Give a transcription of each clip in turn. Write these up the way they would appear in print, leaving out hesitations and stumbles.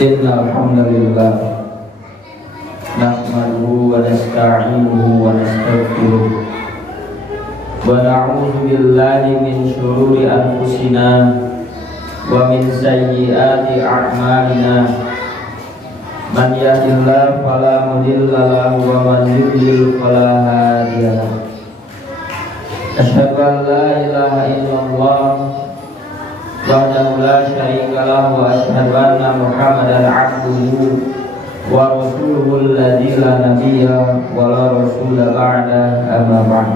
Innal hamdalillah nahmaduhu wa nasta'inuhu wa nastaghfiruh wa na'udzu billahi min shururi anfusina wa min sayyiati a'malina. Man yahdihillahu fala mudilla lahu wa man yudlil fala hadiya lahu. Asyhadu an la ilaha illallah wahdahu la syarika lahu wa asyhadu anna Muhammadan 'abduhu wa rasuluhu alladzi la nabiyya wa la rasula ba'da, amma ba'd.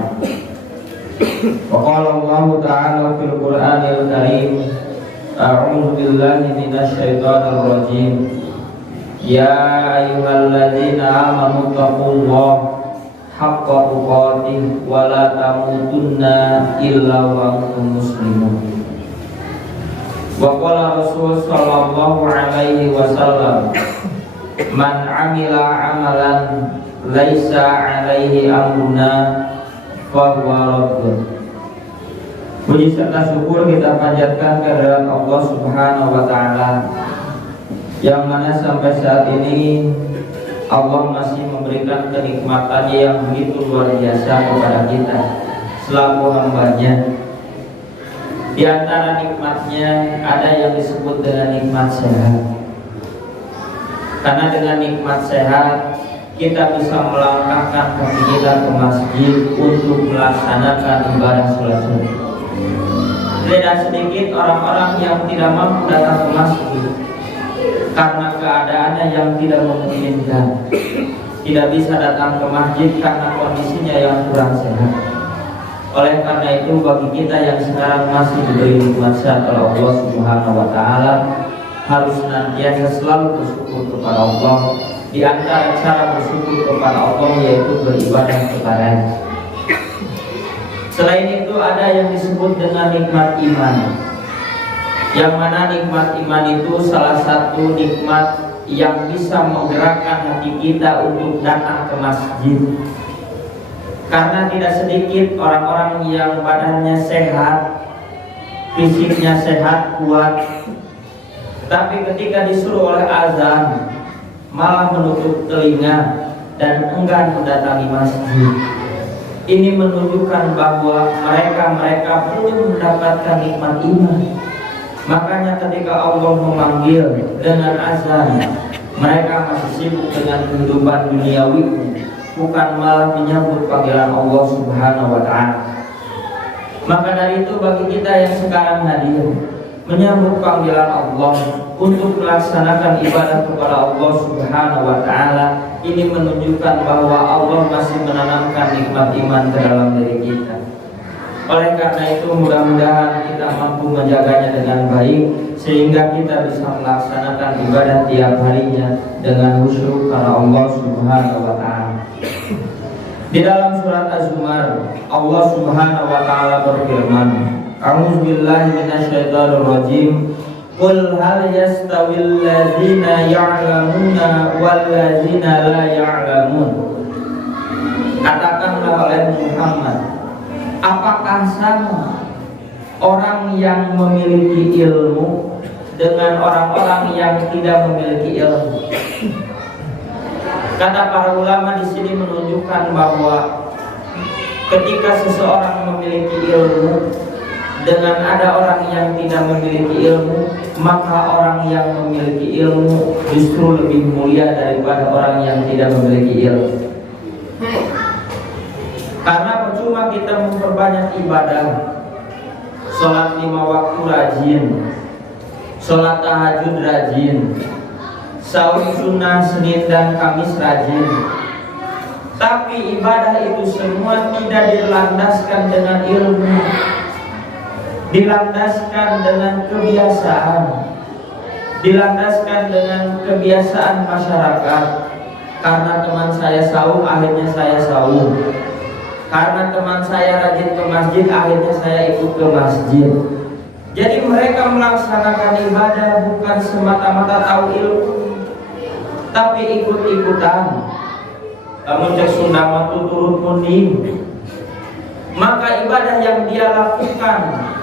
Wa qala Allah ta'ala fil Qur'anil Karim, a'udzu billahi minasy syaithanir rajim. Ya ayyuhalladzina amanu taqullaha haqqa tuqatih wa la tamutunna illa wa antum muslimun. Wa qala Rasul sallallahu alaihi wasallam, man amila amalan laisa alaihi amruna fa huwa raddun. Puji serta syukur kita panjatkan kehadirat Allah Subhanahu wa taala, yang mana sampai saat ini Allah masih memberikan kenikmatannya yang begitu luar biasa kepada kita selaku hamba-Nya. Di antara nikmatnya ada yang disebut dengan nikmat sehat. Karena dengan nikmat sehat kita bisa melangkahkan kaki kita ke masjid untuk melaksanakan ibadah sholat subuh. Tidak sedikit orang-orang yang tidak mampu datang ke masjid karena keadaannya yang tidak memungkinkan, tidak bisa datang ke masjid karena kondisinya yang kurang sehat. Oleh karena itu bagi kita yang sekarang masih diberi nikmat sehat oleh Allah Subhanahu wa taala, harus senantiasa selalu bersyukur kepada Allah. Di antara cara bersyukur kepada Allah yaitu beribadah kepada-Nya. Selain itu ada yang disebut dengan nikmat iman, yang mana nikmat iman itu salah satu nikmat yang bisa menggerakkan hati kita untuk datang ke masjid. Karena tidak sedikit orang-orang yang badannya sehat, fisiknya sehat, kuat, tapi ketika disuruh oleh azan malah menutup telinga dan enggan mendatangi masjid. Ini menunjukkan bahwa mereka belum mendapatkan nikmat iman. Makanya ketika Allah memanggil dengan azan, mereka masih sibuk dengan kehidupan duniawi, bukan malah menyambut panggilan Allah Subhanahu wa ta'ala. Maka dari itu bagi kita yang sekarang hadir menyambut panggilan Allah untuk melaksanakan ibadah kepada Allah Subhanahu wa ta'ala, ini menunjukkan bahwa Allah masih menanamkan nikmat iman ke dalam diri kita. Oleh karena itu mudah-mudahan kita mampu menjaganya dengan baik, sehingga kita bisa melaksanakan ibadah tiap harinya dengan khusyuk karena Allah Subhanahu wa ta'ala. Di dalam surat Az-Zumar Allah Subhanahu wa ta'ala berfirman, a'udzu billahi minasyaitonir rajim, qul hal yastawil ladzina ya'lamuna wal ladzina la ya'lamun. Katakanlah oleh Muhammad, apakah sama orang yang memiliki ilmu dengan orang-orang yang tidak memiliki ilmu? Kata para ulama di sini menunjukkan bahwa ketika seseorang memiliki ilmu dengan ada orang yang tidak memiliki ilmu, maka orang yang memiliki ilmu justru lebih mulia daripada orang yang tidak memiliki ilmu. Karena percuma kita memperbanyak ibadah, sholat 5 waktu rajin, sholat tahajud rajin, saum sunnah Senin dan Kamis rajin, tapi ibadah itu semua tidak dilandaskan dengan ilmu, dilandaskan dengan kebiasaan, dilandaskan dengan kebiasaan masyarakat. Karena teman saya saum, akhirnya saya saum. Karena teman saya rajin ke masjid, akhirnya saya ikut ke masjid. Jadi mereka melaksanakan ibadah bukan semata-mata tahu ilmu, tapi ikut-ikutan. Kamu cek Sunda mah turut munding. Maka ibadah yang dia lakukan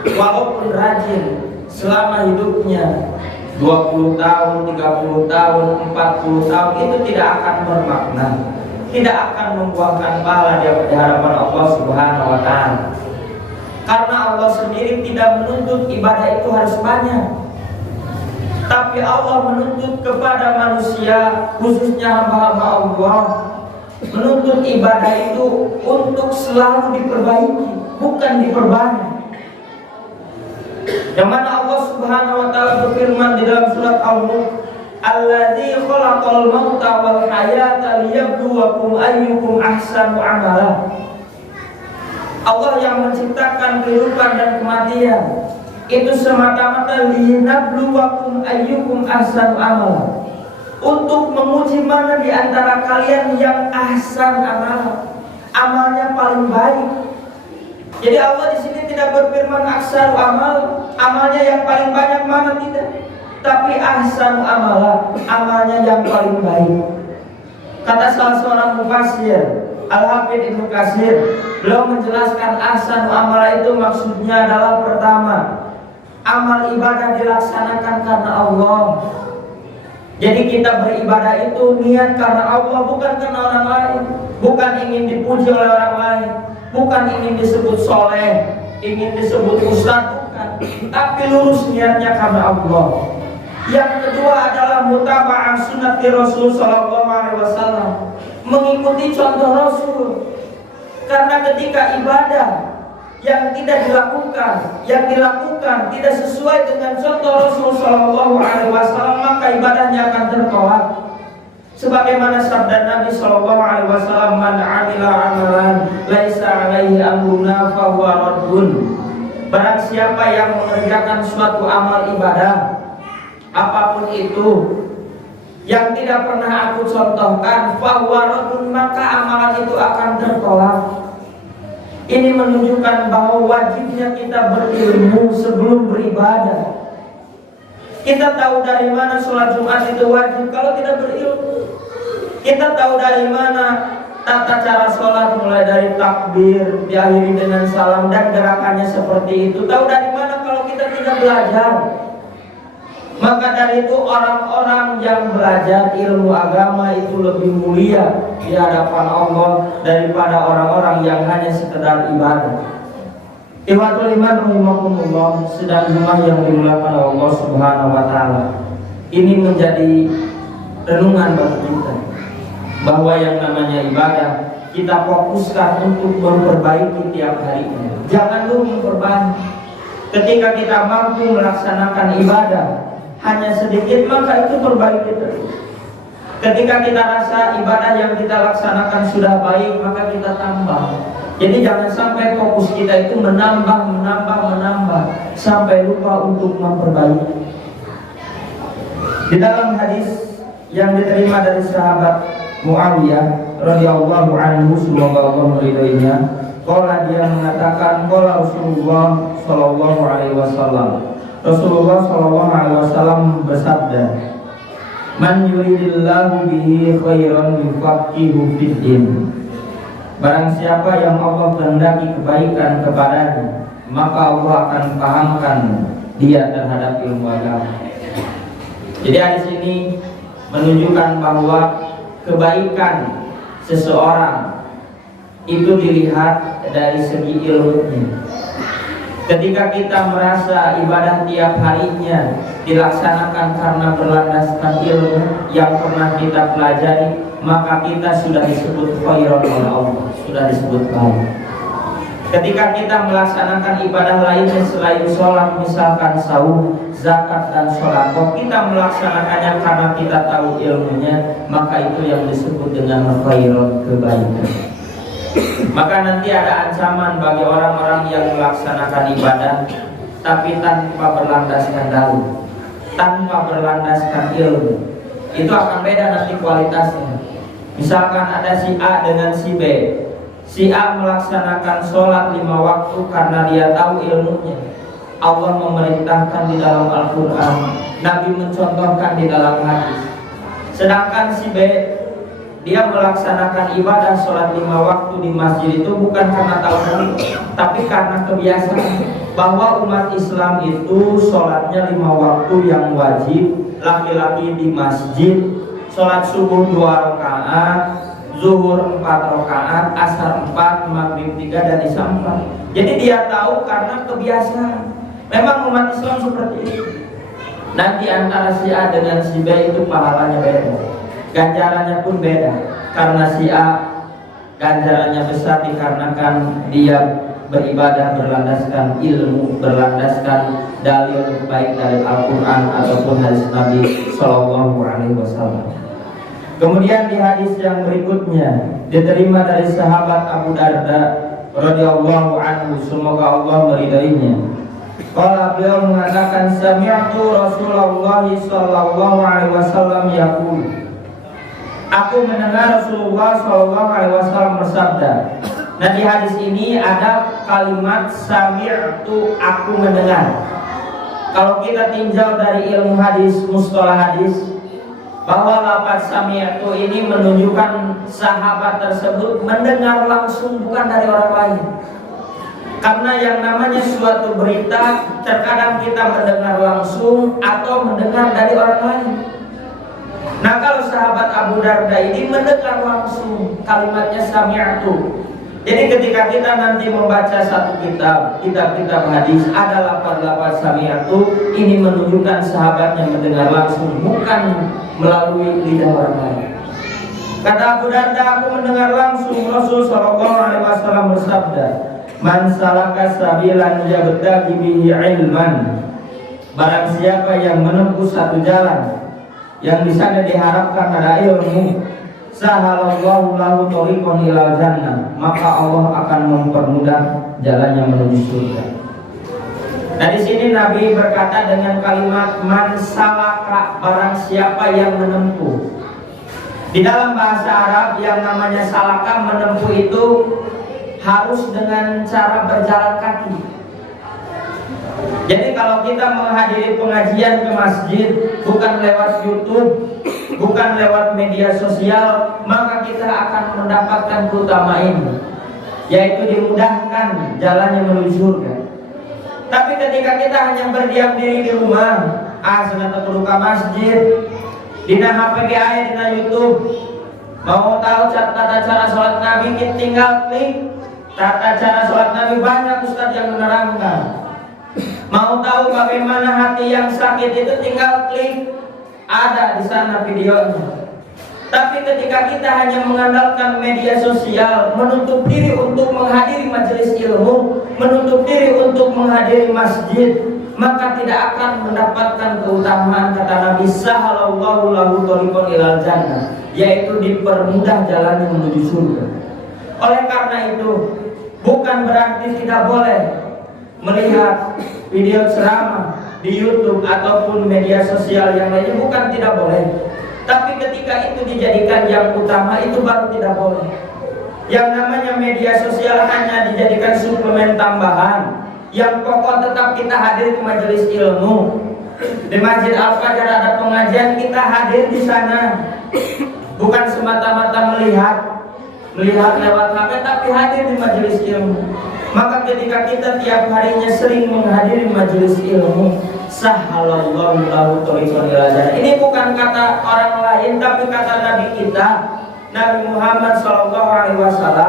walaupun rajin selama hidupnya 20 tahun, 30 tahun, 40 tahun itu tidak akan bermakna, tidak akan membuahkan pahala di hadapan Allah Subhanahu wa taala. Karena Allah sendiri tidak menuntut ibadah itu harus banyak, tapi Allah menuntut kepada manusia, khususnya hamba-hamba Allah, menuntut ibadah itu untuk selalu diperbaiki, bukan diperbanyak. Yang mana Allah Subhanahu wa taala berfirman di dalam surat Al-Mulk, "Alladzi khalaqal mauta wal hayata liyabluwakum ayyukum ahsanu amala." Allah yang menciptakan kehidupan dan kematian itu semata-mata liyabluwakum ayyukum ahsanu amala, untuk menguji mana di antara kalian yang ahsan amal, amalnya paling baik. Jadi Allah di sini tidak berfirman ahsan amal, amalnya yang paling banyak, mana tidak, tapi ahsan amala, amalnya yang paling baik. Kata salah seorang mufassir, Al-Hafidz Ibnu Katsir, beliau menjelaskan ahsan amala itu maksudnya adalah pertama, amal ibadah dilaksanakan karena Allah. Jadi kita beribadah itu niat karena Allah, bukan karena orang lain, bukan ingin dipuji oleh orang lain, bukan ingin disebut soleh, ingin disebut ustaz, bukan, tapi lurus niatnya karena Allah. Yang kedua adalah mutaba'ah sunnati Rasul sallallahu alaihi wasallam, mengikuti contoh Rasul. Karena ketika ibadah yang tidak dilakukan, yang dilakukan tidak sesuai dengan contoh Rasul sallallahu alaihi wasallam, maka ibadahnya akan tertolak. Sebagaimana sabda Nabi sallallahu alaihi wasallam, "Man 'amila 'amalan laisa 'alaihi amruna fa huwa raddun." Barang siapa yang mengerjakan suatu amal ibadah, apapun itu, yang tidak pernah aku contohkan, fa huwa raddun, maka amalan itu akan tertolak. Ini menunjukkan bahwa wajibnya kita berilmu sebelum beribadah. Kita tahu dari mana sholat Jumat itu wajib kalau tidak berilmu. Kita tahu dari mana tata cara sholat, mulai dari takbir, diakhiri dengan salam, dan gerakannya seperti itu. Tahu dari mana kalau kita tidak belajar? Maka dari itu orang-orang yang belajar ilmu agama itu lebih mulia di hadapan Allah daripada orang-orang yang hanya sekedar ibadah. Ikhwatul iman rahimakumullah, sedang jemaah yang dimuliakan Allah Subhanahu wa taala. Ini menjadi renungan bagi kita bahwa yang namanya ibadah kita fokuskan untuk memperbaiki tiap harinya. Jangan dulu memperbanyak. Ketika kita mampu melaksanakan ibadah hanya sedikit, maka itu perbaiki terus. Ketika kita rasa ibadah yang kita laksanakan sudah baik, maka kita tambah. Jadi jangan sampai fokus kita itu menambah sampai lupa untuk memperbaiki. Di dalam hadis yang diterima dari sahabat Muawiyah radhiyallahu anhu, semoga Allah meridhoinya, qala, dia mengatakan, qala Rasulullah sallallahu alaihi wasallam, Rasulullah sallallahu alaihi wasallam bersabda, "Man yuridillahu bihi khairan yufaqihu fid din." Barang siapa yang Allah kehendaki kebaikan kepadanya, maka Allah akan pahamkan dia terhadap ilmu agama. Jadi hadis ini menunjukkan bahwa kebaikan seseorang itu dilihat dari segi ilmunya. Ketika kita merasa ibadah tiap harinya dilaksanakan karena berlandaskan ilmu yang pernah kita pelajari, maka kita sudah disebut khairan oleh Allah, sudah disebut baik. Ketika kita melaksanakan ibadah lainnya selain sholat, misalkan saum, zakat, dan sholako, kita melaksanakannya karena kita tahu ilmunya, maka itu yang disebut dengan khairan, kebaikan. Maka nanti ada ancaman bagi orang-orang yang melaksanakan ibadah tapi tanpa berlandaskan dalil, tanpa berlandaskan ilmu. Itu akan beda nanti kualitasnya. Misalkan ada si A dengan si B. Si A melaksanakan sholat 5 waktu karena dia tahu ilmunya. Allah memerintahkan di dalam Al-Quran, Nabi mencontohkan di dalam hadis. Sedangkan si B, dia melaksanakan ibadah sholat 5 waktu di masjid itu bukan karena tahu, tapi karena kebiasaan. bahwa umat Islam itu sholatnya 5 waktu yang wajib, laki-laki di masjid, sholat subuh 2 rakaat, zuhur 4 rakaat, asar 4, maghrib 3, dan isya 4. Jadi dia tahu karena kebiasaan. Memang umat Islam seperti itu. Nanti antara si A dengan si B itu pahalanya beda, ganjarannya pun beda. Karena si A ganjarannya besar dikarenakan dia beribadah berlandaskan ilmu, berlandaskan dalil baik dari Al-Quran ataupun hadis Nabi Shallallahu Alaihi Wasallam. Kemudian di hadis yang berikutnya diterima dari sahabat Abu Darda radhiyallahu anhu, semoga Allah meridainya. Kalau beliau mengatakan, sami'tu Rasulullah sallallahu alaihi wasallam yaqul, aku mendengar Rasulullah sallallahu alaihi wasallam bersabda. Nah, di hadis ini ada kalimat sami'tu, aku mendengar. Kalau kita tinjau dari ilmu hadis, mustalah hadis, bahwa lafaz sami'tu ini menunjukkan sahabat tersebut mendengar langsung, bukan dari orang lain. Karena yang namanya suatu berita terkadang kita mendengar langsung atau mendengar dari orang lain. Nah, kalau sahabat Abu Darda ini mendengar langsung, kalimatnya sami'tu. Jadi ketika kita nanti membaca satu kitab hadis, ada lafaz sami'tu, ini menunjukkan sahabatnya mendengar langsung, bukan melalui lidah orang lain. Kata Abu Darda, aku mendengar langsung Rasul sallallahu alaihi wasallam bersabda, man salaka sabilan yabtaghi bihi ilman, barang siapa yang menempuh satu jalan yang di sana diharapkan ada ilmu, sahalallahu lahu thariqan ilal jannah, maka Allah akan mempermudah jalannya menuju surga. Nah, di sini Nabi berkata dengan kalimat man salaka, barang siapa yang menempuh. Di dalam bahasa Arab yang namanya salaka, menempuh itu harus dengan cara berjalan kaki. Jadi kalau kita menghadiri pengajian ke masjid bukan lewat YouTube, bukan lewat media sosial, maka kita akan mendapatkan keutamaan, yaitu dimudahkan jalannya menuju surga. Tapi ketika kita hanya berdiam diri di rumah, senata ke masjid, dina HP ayat, dina YouTube, mau tahu tata cara sholat Nabi, kita tinggal klik. Tata cara sholat Nabi banyak ustaz yang menerangkan. Mau tahu bagaimana hati yang sakit itu, tinggal klik, ada di sana videonya. Tapi ketika kita hanya mengandalkan media sosial, menutup diri untuk menghadiri majelis ilmu, menutup diri untuk menghadiri masjid, maka tidak akan mendapatkan keutamaan. Kata Nabi, sahalallahu lahu thariqan ilal jannah, yaitu dipermudah jalannya menuju surga. Oleh karena itu, bukan berarti tidak boleh melihat video ceramah di YouTube ataupun media sosial yang lainnya, bukan tidak boleh. Tapi ketika itu dijadikan yang utama, itu baru tidak boleh. Yang namanya media sosial hanya dijadikan suplemen tambahan. Yang pokok tetap kita hadir ke majelis ilmu. Di Masjid Al-Fajar ada pengajian, kita hadir di sana. Bukan semata-mata melihat lewat HP, tapi hadir di majelis ilmu. Maka ketika kita tiap harinya sering menghadiri majelis ilmu, sahalallahu lahu thariqan ilal jannah. Ini bukan kata orang lain, tapi kata Nabi kita, Nabi Muhammad SAW.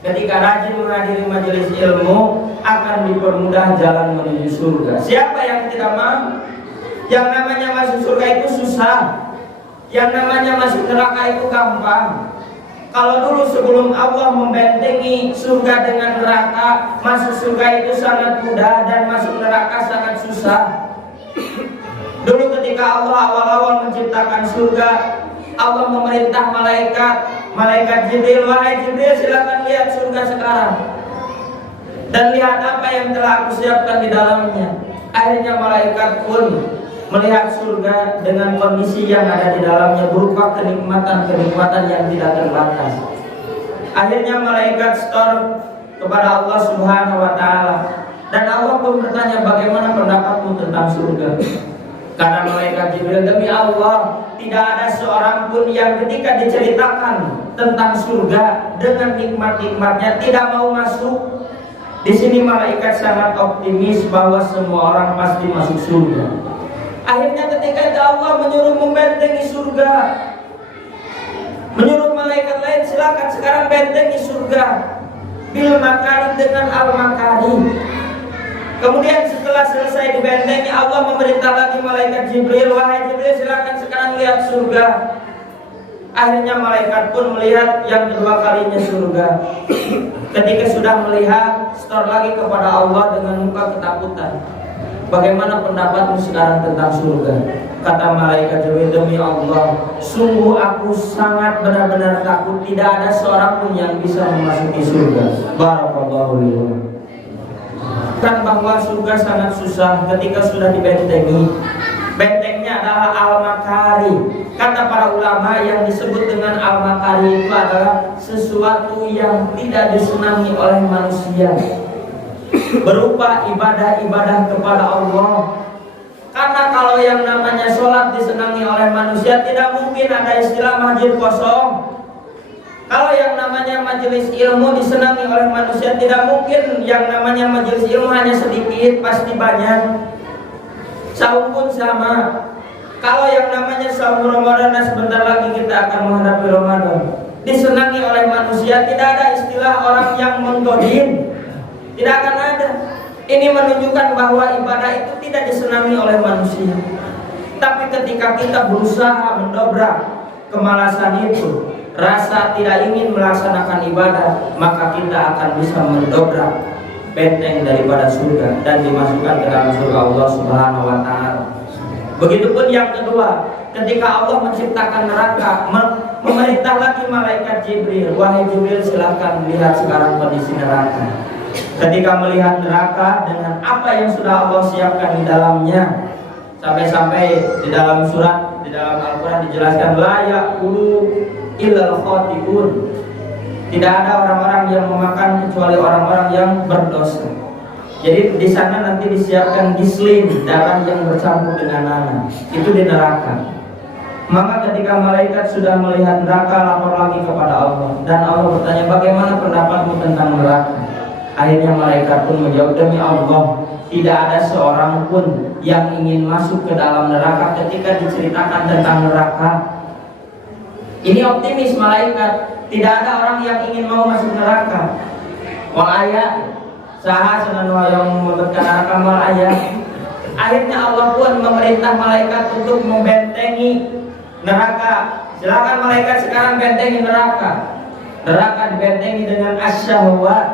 Ketika rajin menghadiri majelis ilmu, akan dipermudah jalan menuju surga. Siapa yang tidak mau? Yang namanya masuk surga itu susah. Yang namanya masuk neraka itu gampang. Kalau dulu sebelum Allah membentengi surga dengan neraka, masuk surga itu sangat mudah dan masuk neraka sangat susah. Dulu ketika Allah awal-awal menciptakan surga, Allah memerintah malaikat Jibril, wahai Jibril, silakan lihat surga sekarang dan lihat apa yang telah aku siapkan di dalamnya. Akhirnya malaikat pun melihat surga dengan kondisi yang ada di dalamnya, berupa kenikmatan yang tidak terbatas. Akhirnya malaikat setor kepada Allah Subhanahu wa Ta'ala, dan Allah pun bertanya, bagaimana pendapatmu tentang surga? Karena malaikat Jibril, demi Allah, tidak ada seorang pun yang ketika diceritakan tentang surga dengan nikmat-nikmatnya tidak mau masuk. Di sini malaikat sangat optimis bahwa semua orang pasti masuk surga. Akhirnya ketika itu Allah menyuruh membentengi surga, menyuruh malaikat lain, silakan sekarang bentengi surga bil makari dengan al makari. Kemudian setelah selesai dibentengi, Allah memerintah lagi malaikat Jibril, wahai Jibril silakan sekarang lihat surga. Akhirnya malaikat pun melihat yang kedua kalinya surga. Ketika sudah melihat, setor lagi kepada Allah dengan muka ketakutan. Bagaimana pendapatmu sekarang tentang surga? Kata malaikat Jibril, demi Allah, sungguh aku sangat benar-benar takut tidak ada seorang pun yang bisa memasuki surga. Barakallahu lillahi. Kan bahwa surga sangat susah ketika sudah dibentengi. Bentengnya adalah al-makari. Kata para ulama, yang disebut dengan al-makari itu adalah sesuatu yang tidak disenangi oleh manusia, berupa ibadah-ibadah kepada Allah. Karena kalau yang namanya sholat disenangi oleh manusia, tidak mungkin ada istilah masjid kosong. Kalau yang namanya majelis ilmu disenangi oleh manusia, tidak mungkin yang namanya majelis ilmu hanya sedikit, pasti banyak. Saum pun sama. Kalau yang namanya saum Ramadan, sebentar lagi kita akan menghadapi Ramadan, disenangi oleh manusia, tidak ada istilah orang yang menggodin, tidak akan ada. Ini menunjukkan bahwa ibadah itu tidak disenangi oleh manusia. Tapi ketika kita berusaha mendobrak kemalasan itu, rasa tidak ingin melaksanakan ibadah, maka kita akan bisa mendobrak benteng daripada surga dan dimasukkan ke dalam surga Allah Subhanahu wa taala. Begitupun yang kedua, ketika Allah menciptakan neraka, memerintah lagi malaikat Jibril, wahai Jibril silakan lihat sekarang kondisi neraka. Ketika melihat neraka dengan apa yang sudah Allah siapkan di dalamnya, sampai-sampai di dalam surat, di dalam Al-Quran dijelaskan la ya'kulu illal khati'un. Tidak ada orang-orang yang memakan kecuali orang-orang yang berdosa. Jadi di sana nanti disiapkan gislin, darah yang bercampur dengan nanah. Itu di neraka. Maka ketika malaikat sudah melihat neraka, lapor lagi kepada Allah. Dan Allah bertanya, bagaimana pendapatmu tentang neraka? Akhirnya malaikat pun menjawab, demi Allah, tidak ada seorang pun yang ingin masuk ke dalam neraka ketika diceritakan tentang neraka. Ini optimis malaikat. Tidak ada orang yang ingin mau masuk neraka. Wal ayat saha sunan wayang memberkan neraka wal ayat. Akhirnya Allah pun memerintah malaikat untuk membentengi neraka. Silakan malaikat sekarang bentengi neraka. Neraka dibentengi dengan asyahwat.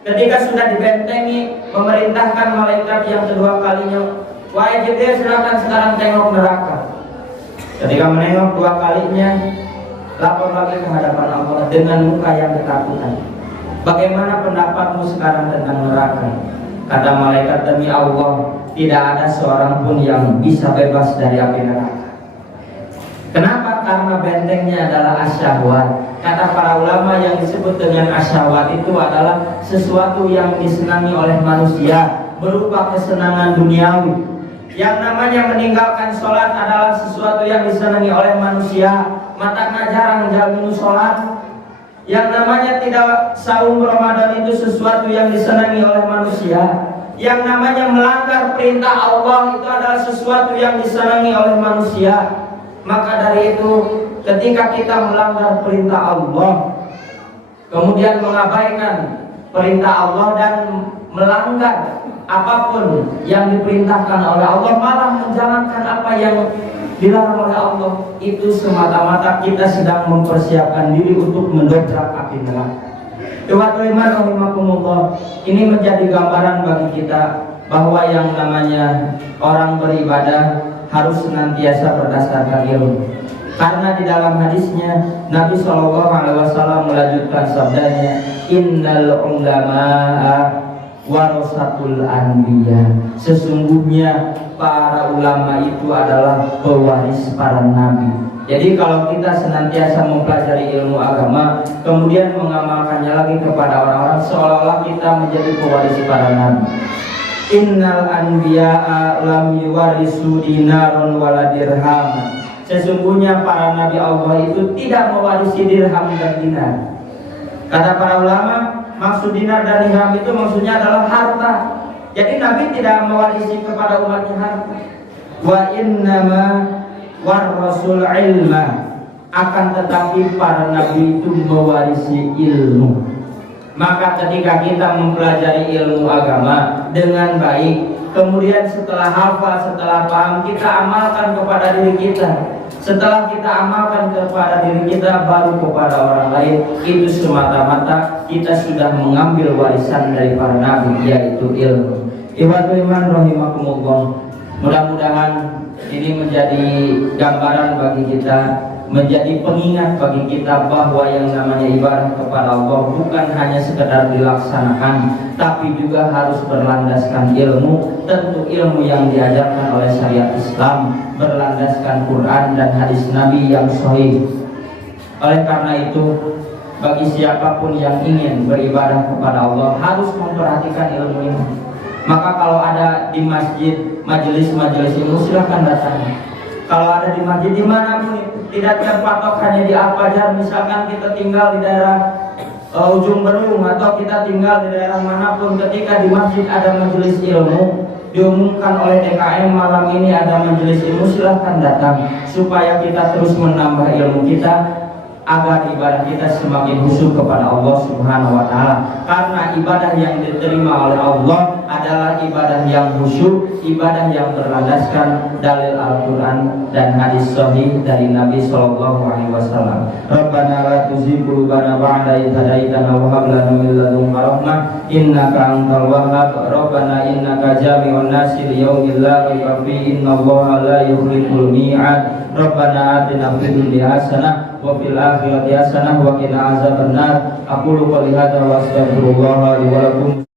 Ketika sudah dibentengi, memerintahkan malaikat yang kedua kalinya, wahai Jibril silakan sekarang tengok neraka. Ketika menengok dua kalinya, lapor lagi ke hadapan Allah dengan muka yang ketakutan. Bagaimana pendapatmu sekarang tentang neraka? Kata malaikat, demi Allah, tidak ada seorang pun yang bisa bebas dari api neraka. Kenapa? Karena bentengnya adalah asyahwat. Kata para ulama, yang disebut dengan asyahwat itu adalah sesuatu yang disenangi oleh manusia, berupa kesenangan duniawi. Yang namanya meninggalkan sholat adalah sesuatu yang disenangi oleh manusia. Mata jarang jalmin sholat. Yang namanya tidak saum Ramadan itu sesuatu yang disenangi oleh manusia. Yang namanya melanggar perintah Allah itu adalah sesuatu yang disenangi oleh manusia. Maka dari itu, ketika kita melanggar perintah Allah, kemudian mengabaikan perintah Allah dan melanggar apapun yang diperintahkan oleh Allah, malah menjalankan apa yang dilarang oleh Allah, itu semata-mata kita sedang mempersiapkan diri untuk mendobrak api neraka. Ini menjadi gambaran bagi kita bahwa yang namanya orang beribadah harus senantiasa berdasarkan ilmu. Karena di dalam hadisnya Nabi SAW melanjutkan sabdanya, innal ulama'a warasatul anbiya. Sesungguhnya para ulama itu adalah pewaris para nabi. Jadi kalau kita senantiasa mempelajari ilmu agama, kemudian mengamalkannya lagi kepada orang-orang, seolah-olah kita menjadi pewaris para nabi. Innal anbiya'a lam yuwarisu dinaron wala dirham. Sesungguhnya para nabi Allah itu tidak mewarisi dirham dan dinar. Kata para ulama, maksud dinar dan dirham itu maksudnya adalah harta. Jadi Nabi tidak mewarisi kepada umatnya harta. Wa innama warasul ilma, akan tetapi para nabi itu mewarisi ilmu. Maka ketika kita mempelajari ilmu agama dengan baik, kemudian setelah hafal, setelah paham, kita amalkan kepada diri kita. Setelah kita amalkan kepada diri kita, baru kepada orang lain. Itu semata-mata kita sudah mengambil warisan dari para nabi, yaitu ilmu. Ikhwatul iman rahimakumullah. Mudah-mudahan ini menjadi gambaran bagi kita, menjadi pengingat bagi kita bahwa yang namanya ibadah kepada Allah bukan hanya sekedar dilaksanakan, tapi juga harus berlandaskan ilmu. Tentu ilmu yang diajarkan oleh syariat Islam, berlandaskan Quran dan hadis Nabi yang sahih. Oleh karena itu, bagi siapapun yang ingin beribadah kepada Allah harus memperhatikan ilmu ini. Maka kalau ada di masjid majelis-majelis ilmu, silahkan datang. Kalau ada di masjid dimanapun itu, tidak terpatok hanya di Al-Fajar. Misalkan kita tinggal di daerah ujung Berung atau kita tinggal di daerah manapun, ketika di masjid ada majelis ilmu, diumumkan oleh DKM malam ini ada majelis ilmu, silahkan datang supaya kita terus menambah ilmu kita, agar ibadah kita semakin khusyuk kepada Allah Subhanahu wa taala. Karena ibadah yang diterima oleh Allah adalah ibadah yang khusyuk, ibadah yang berlandaskan dalil Al-Qur'an dan hadis sahih dari Nabi sallallahu alaihi wasallam. Rabbana la tuzigh qulubana ba'da idh hadaitana wa hab lana min ladunka rahmah innaka antal wahhab. Rabbana innaka jami'un nasi liyaumin la raiba fihi innallaha la yukhliful mi'ad. Rabbana atina fid dunya hasanah wa fil akhirati hasanah wa qina azabannar. Aqulu qouli hadza wa astaghfirullah li wa lakum.